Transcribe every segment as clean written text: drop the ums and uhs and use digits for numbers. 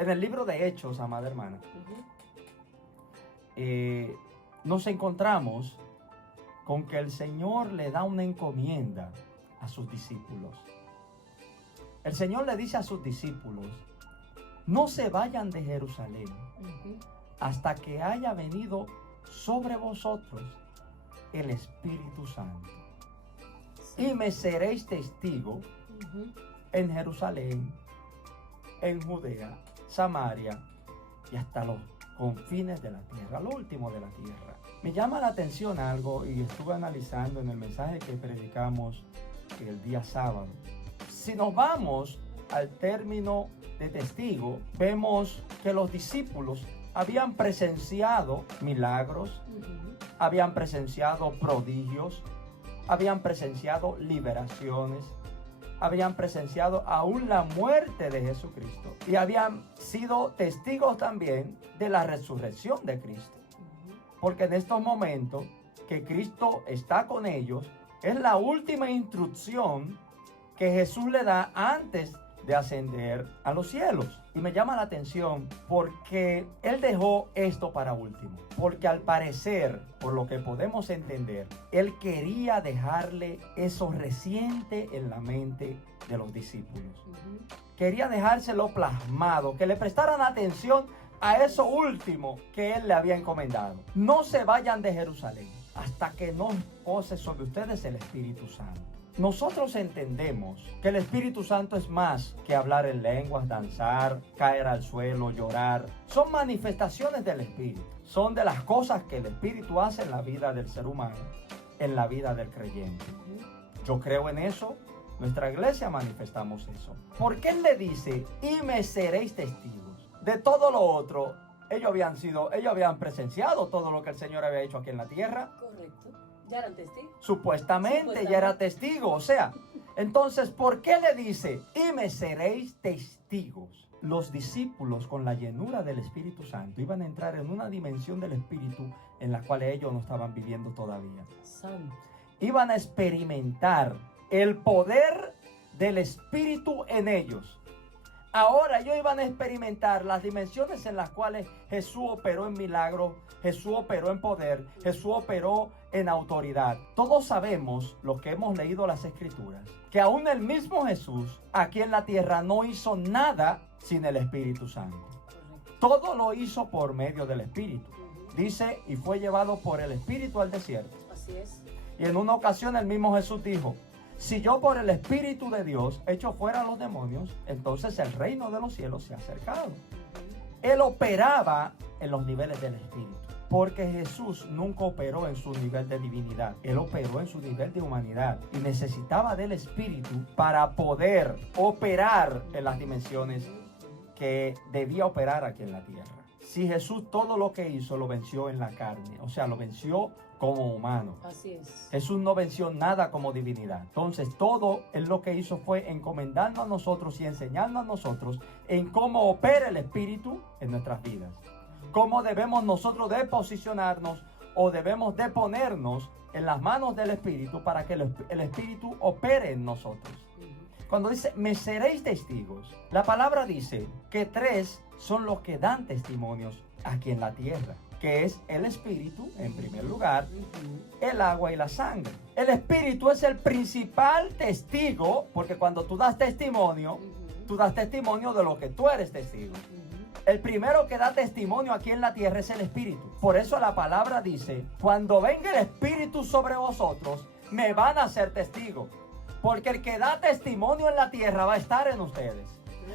En el libro de Hechos, amada hermana, nos encontramos con que el Señor le da una encomienda a sus discípulos. El Señor le dice a sus discípulos: no se vayan de Jerusalén hasta que haya venido sobre vosotros el Espíritu Santo. Y me seréis testigo en Jerusalén, en Judea, Samaria y hasta los confines de la tierra, lo último de la tierra. Me llama la atención algo, y estuve analizando en el mensaje que predicamos el día sábado. Si nos vamos al término de testigo, vemos que los discípulos habían presenciado milagros, habían presenciado prodigios, habían presenciado liberaciones, habían presenciado aún la muerte de Jesucristo y habían sido testigos también de la resurrección de Cristo. Porque en estos momentos que Cristo está con ellos, es la última instrucción que Jesús le da antes de ascender a los cielos. Y me llama la atención porque Él dejó esto para último. Porque al parecer, por lo que podemos entender, Él quería dejarle eso reciente en la mente de los discípulos. Quería dejárselo plasmado, que le prestaran atención a eso último que Él le había encomendado. No se vayan de Jerusalén hasta que no pose sobre ustedes el Espíritu Santo. Nosotros entendemos que el Espíritu Santo es más que hablar en lenguas, danzar, caer al suelo, llorar. Son manifestaciones del Espíritu. Son de las cosas que el Espíritu hace en la vida del ser humano, en la vida del creyente. Yo creo en eso. Nuestra iglesia manifestamos eso. Porque Él le dice: y me seréis testigos. De todo lo otro, ellos habían presenciado todo lo que el Señor había hecho aquí en la tierra. Correcto. Ya eran testigos. Supuestamente ya era testigo. O sea, entonces, ¿por qué le dice: y me seréis testigos? Los discípulos, con la llenura del Espíritu Santo, iban a entrar en una dimensión del Espíritu en la cual ellos no estaban viviendo todavía. Santo. Iban a experimentar el poder del Espíritu en ellos. Ahora ellos iban a experimentar las dimensiones en las cuales Jesús operó en milagros, Jesús operó en poder, Jesús operó en autoridad. Todos sabemos, los que hemos leído las Escrituras, que aún el mismo Jesús aquí en la tierra no hizo nada sin el Espíritu Santo. Todo lo hizo por medio del Espíritu. Dice: y fue llevado por el Espíritu al desierto. Así es. Y en una ocasión el mismo Jesús dijo: si yo por el Espíritu de Dios echo fuera a los demonios, entonces el reino de los cielos se ha acercado. Él operaba en los niveles del Espíritu, porque Jesús nunca operó en su nivel de divinidad. Él operó en su nivel de humanidad y necesitaba del Espíritu para poder operar en las dimensiones que debía operar aquí en la tierra. Si Jesús todo lo que hizo lo venció en la carne, o sea, lo venció como humano. Así es. Jesús no venció nada como divinidad. Entonces todo Él lo que hizo fue encomendarnos a nosotros y enseñarnos a nosotros en cómo opera el Espíritu en nuestras vidas. Cómo debemos nosotros de posicionarnos o debemos de ponernos en las manos del Espíritu para que el Espíritu opere en nosotros. Cuando dice: me seréis testigos, la palabra dice que 3 son los que dan testimonios aquí en la tierra, que es el Espíritu en primer lugar, el agua y la sangre. El Espíritu es el principal testigo, porque cuando tú das testimonio de lo que tú eres testigo. El primero que da testimonio aquí en la tierra es el Espíritu. Por eso la palabra dice: cuando venga el Espíritu sobre vosotros, me van a ser testigos. Porque el que da testimonio en la tierra va a estar en ustedes.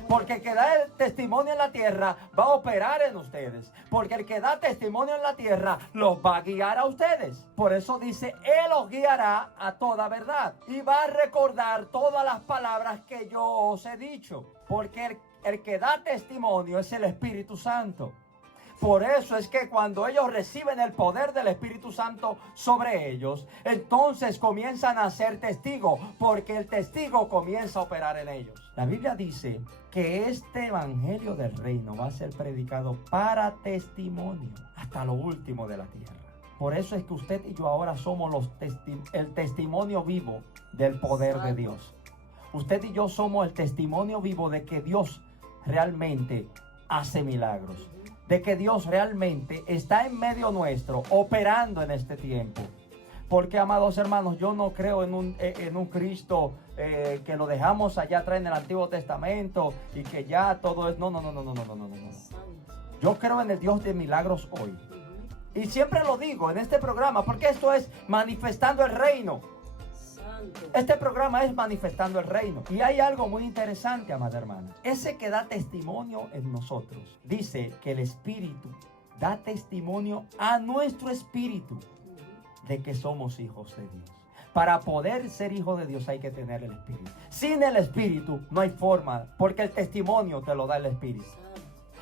Porque el que da el testimonio en la tierra va a operar en ustedes. Porque el que da testimonio en la tierra los va a guiar a ustedes. Por eso dice: Él os guiará a toda verdad. Y va a recordar todas las palabras que yo os he dicho. Porque el que da testimonio es el Espíritu Santo. Por eso es que cuando ellos reciben el poder del Espíritu Santo sobre ellos, entonces comienzan a ser testigos, porque el testigo comienza a operar en ellos. La Biblia dice que este evangelio del reino va a ser predicado para testimonio hasta lo último de la tierra. Por eso es que usted y yo ahora somos el testimonio vivo del poder de Dios. Usted y yo somos el testimonio vivo de que Dios realmente hace milagros, de que Dios realmente está en medio nuestro, operando en este tiempo. Porque, amados hermanos, yo no creo en un Cristo que lo dejamos allá atrás en el Antiguo Testamento y que ya todo es... No. Yo creo en el Dios de milagros hoy. Y siempre lo digo en este programa, porque esto es manifestando el reino. Este programa es manifestando el reino. Y hay algo muy interesante, amada hermana. Ese que da testimonio en nosotros. Dice que el Espíritu da testimonio a nuestro espíritu de que somos hijos de Dios. Para poder ser hijo de Dios hay que tener el Espíritu. Sin el Espíritu no hay forma, porque el testimonio te lo da el Espíritu.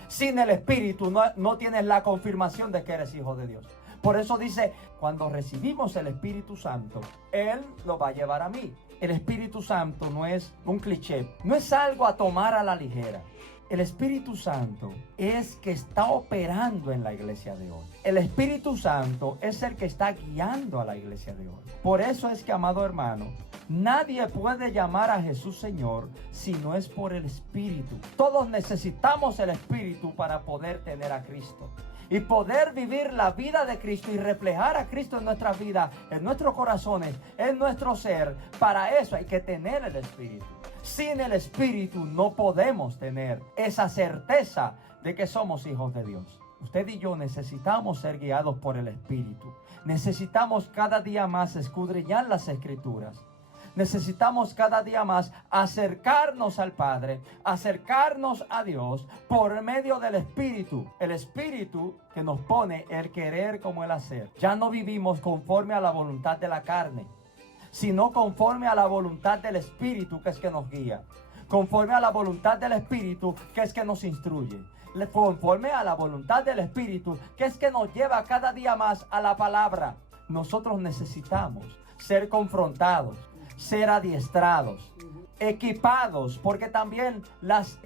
Sin el Espíritu no tienes la confirmación de que eres hijo de Dios. Por eso dice, cuando recibimos el Espíritu Santo, Él lo va a llevar a mí. El Espíritu Santo no es un cliché, no es algo a tomar a la ligera. El Espíritu Santo es que está operando en la iglesia de hoy. El Espíritu Santo es el que está guiando a la iglesia de hoy. Por eso es que, amado hermano, nadie puede llamar a Jesús Señor si no es por el Espíritu. Todos necesitamos el Espíritu para poder tener a Cristo y poder vivir la vida de Cristo y reflejar a Cristo en nuestra vida, en nuestros corazones, en nuestro ser. Para eso hay que tener el Espíritu. Sin el Espíritu no podemos tener esa certeza de que somos hijos de Dios. Usted y yo necesitamos ser guiados por el Espíritu. Necesitamos cada día más escudriñar las Escrituras. Necesitamos cada día más acercarnos al Padre, acercarnos a Dios por medio del Espíritu. El Espíritu que nos pone el querer como el hacer. Ya no vivimos conforme a la voluntad de la carne, sino conforme a la voluntad del Espíritu, que es que nos guía. Conforme a la voluntad del Espíritu, que es que nos instruye. Conforme a la voluntad del Espíritu, que es que nos lleva cada día más a la palabra. Nosotros necesitamos ser confrontados, ser adiestrados, equipados, porque también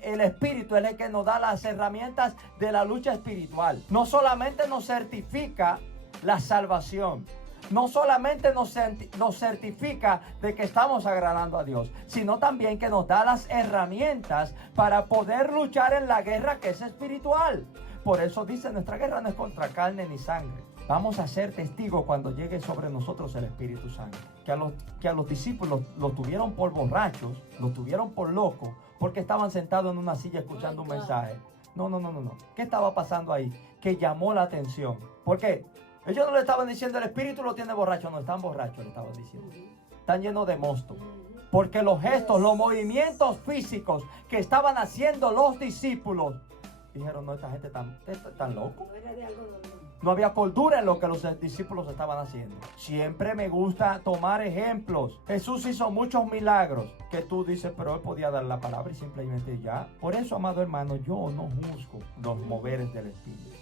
el Espíritu es el que nos da las herramientas de la lucha espiritual. No solamente nos certifica la salvación, no solamente nos certifica de que estamos agradando a Dios, sino también que nos da las herramientas para poder luchar en la guerra que es espiritual. Por eso dice, nuestra guerra no es contra carne ni sangre. Vamos a ser testigos cuando llegue sobre nosotros el Espíritu Santo. Que a los discípulos los tuvieron por borrachos, los tuvieron por locos, porque estaban sentados en una silla escuchando un mensaje. No. ¿Qué estaba pasando ahí? Que llamó la atención. ¿Por qué? Ellos no le estaban diciendo el Espíritu lo tiene borracho, no, están borrachos, le estaban diciendo. Están llenos de mosto. Porque los gestos, los movimientos físicos que estaban haciendo los discípulos, dijeron, no, esta gente tan loco. No había cordura en lo que los discípulos estaban haciendo. Siempre me gusta tomar ejemplos. Jesús hizo muchos milagros que tú dices, pero él podía dar la palabra y simplemente ya. Por eso, amado hermano, yo no juzgo los moveres del Espíritu.